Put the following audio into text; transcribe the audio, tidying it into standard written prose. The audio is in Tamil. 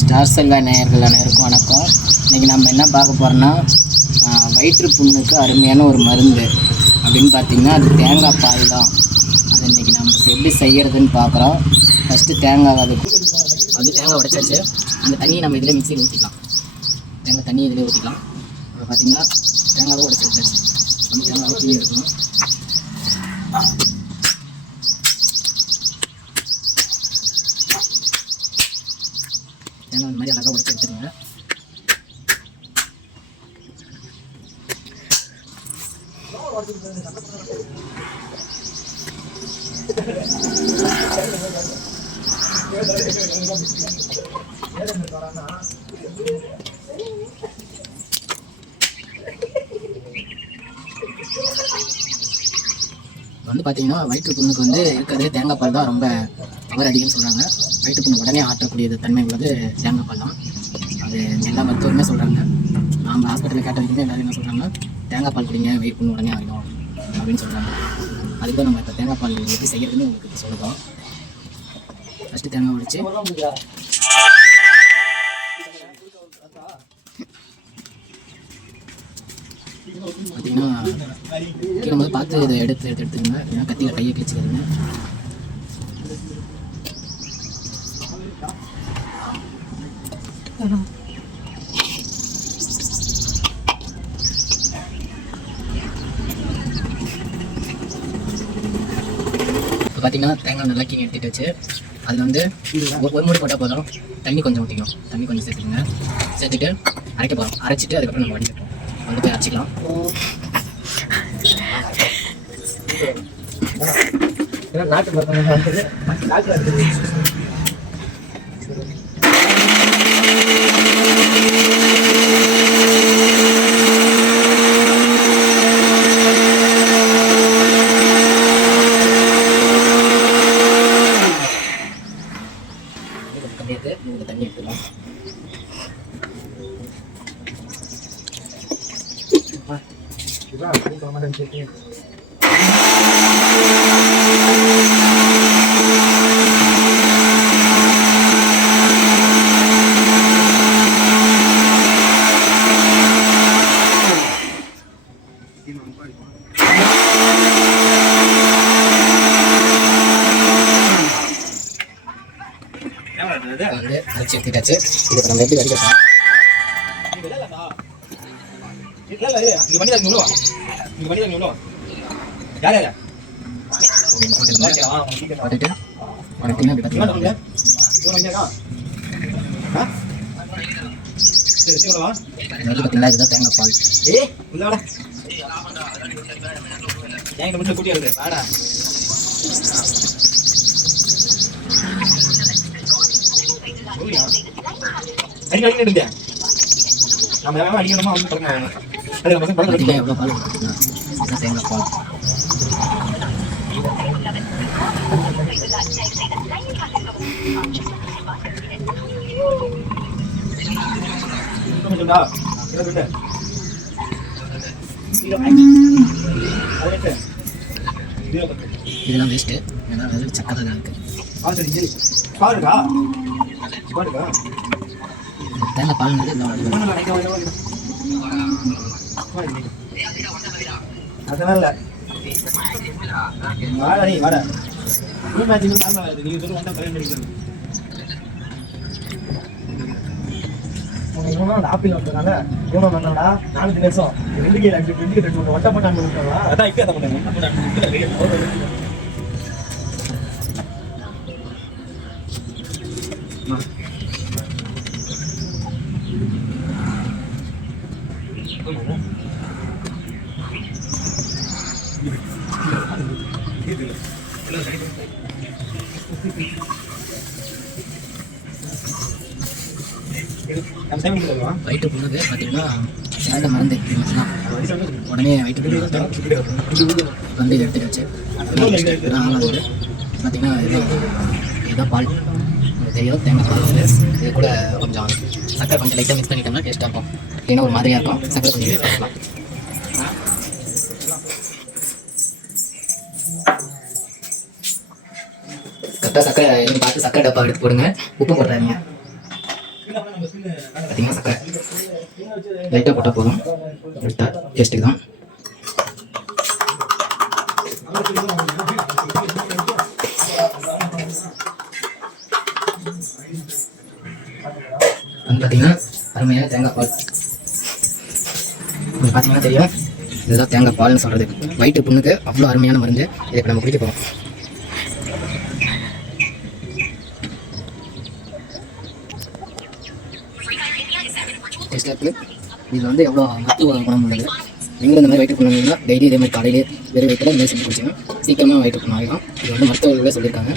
ஸ்டார் செல்வா நேயர்கள் அனைவருக்கும் வணக்கம். இன்றைக்கி நம்ம என்ன பார்க்க போகிறோன்னா, வயிற்று புண்ணுக்கு அருமையான ஒரு மருந்து அப்படின்னு பார்த்திங்கன்னா அது தேங்காய் பால் தான். அது இன்றைக்கி நம்ம எப்படி செய்கிறதுன்னு பார்க்குறோம். ஃபஸ்ட்டு தேங்காய் தேங்காய் உடைச்சாச்சு. அந்த தண்ணியை நம்ம இதில் மிக்சியில் ஊற்றிக்கலாம். தேங்காய் தண்ணி இதிலே ஊற்றிக்கலாம். இப்போ பார்த்திங்கன்னா தேங்காவை உடைச்சி வச்சாச்சு. வந்து தேங்காய் ஊற்றி இருக்கணும். தேங்காய் இந்த மாதிரி அழகாக உடைச்சி எடுத்துருங்க. வந்து பார்த்தீங்கன்னா வயிற்று புண்ணுக்கு வந்து இருக்கிறதே தேங்காய் பால் தான் ரொம்ப பவர் அதிகம்னு சொல்கிறாங்க. வயிற்று புண்ணு உடனே ஆற்றக்கூடியது தன்மை உள்ளது தேங்காய் பால் தான். அது எல்லா மருத்துவருமே சொல்கிறாங்க. நம்ம ஹாஸ்பிட்டலில் கேட்ட வரைக்குமே எல்லோரும் என்ன சொல்கிறாங்க, தேங்காய் பால் குடிங்க வயிற்று புண்ணு உடனே ஆகிடும் அப்படின்னு சொல்கிறாங்க. அதுக்கு தான் நம்ம இப்போ தேங்காய் பால் எப்படி செய்கிறதுன்னு உங்களுக்கு சொல்லுவோம். ஃபஸ்ட்டு தேங்காய் உடைச்சு பார்த்தீங்கன்னா கீழே போது பார்த்து இதை எடுத்துக்கோங்க. ஏன்னா கத்தியில் கையை கிழிச்சிக்கிறதுங்க. இப்போ பார்த்தீங்கன்னா தேங்காய் நல்லா கீழே எடுத்துகிட்டு வச்சு அதில் வந்து ஒரு மூடி போட்டால் போதும். தண்ணி கொஞ்சம் ஊற்றிக்கணும். தண்ணி கொஞ்சம் சேர்த்துக்கோங்க. சேர்த்துட்டு அரைக்க போகிறோம். அரைச்சிட்டு அதுக்கப்புறம் நம்ம வடிக்கணும். வந்து போய் அரைச்சிக்கலாம். நாட்டு மருந்து கம்மியாட்டு நீங்கள் தண்ணி எடுத்துக்கலாம். வந்து அரைச்சி எடுத்துட்டாச்சு. இது நம்ம எப்படி வடிகட்டணும்? இதுதான் தேங்காய் பால். எவ்வளோ பால் தேங்காய் பால். இதெல்லாம் வேஸ்ட்டு. ஏன்னா அது சக்கரை தான் இருக்குது. தேங்காய் பால் அதனால ஆப்பிள் வந்ததுனால இவனை பண்ணா 4 நிமிஷம் 2 கேஜி வட்ட பண்ணாங்க. அதான் இப்போ அதை பண்ணேன். வயிற்று புண்ணுக்கு பார்த்தீங்கன்னா சிறந்த மருந்து உடனே வயிற்று புண்ணு வந்து எடுத்துட்டு வச்சு பார்த்தீங்கன்னா இதுதான் பால் தெரியும். தேங்காய் பால் இது கூட கொஞ்சம் சக்கரை கொஞ்சம் லைட்டாக மிக்ஸ் பண்ணிட்டோம்னா டேஸ்ட்டாக இருக்கும். ஏன்னா ஒரு மாதிரியாக இருக்கும். சக்கரை கொஞ்சம் மிக்ஸ் பண்ணிக்கலாம். கரெக்டாக சக்கரை பார்த்து சக்கரை டப்பா எடுத்து போடுங்க. உப்பு போட்டுறாதீங்க. பார்த்தீங்கன்னா சக்கரை லைட்டாக போட்டால் போதும், லைட்டாக டேஸ்ட்டுக்கு தான். வந்து பார்த்தீங்கன்னா அருமையான தேங்காய் பால். உங்களுக்கு பார்த்தீங்கன்னா தெரியும், இதுதான் தேங்காய் பால்னு சொல்கிறது. வயிற்று புண்ணுக்கு அவ்வளோ அருமையான மருந்து. இதை இப்போ நம்ம குடிக்க போகிறோம். டேஸ்ட்டாக இருக்குது. இதில் வந்து எவ்வளோ மருத்துவ குணம் உள்ளது. நீங்களும் இந்த மாதிரி வயிற்று புண்ணு இருந்தால் டெய்லி இதே மாதிரி காலையிலே வெறும் வயிற்றில் இந்த மாதிரி செஞ்சு குடிச்சிங்கன்னா சீக்கிரமாக வயிற்று புண்ணு ஆகிடும். இது வந்து மருத்துவர்களே சொல்லியிருக்காங்க.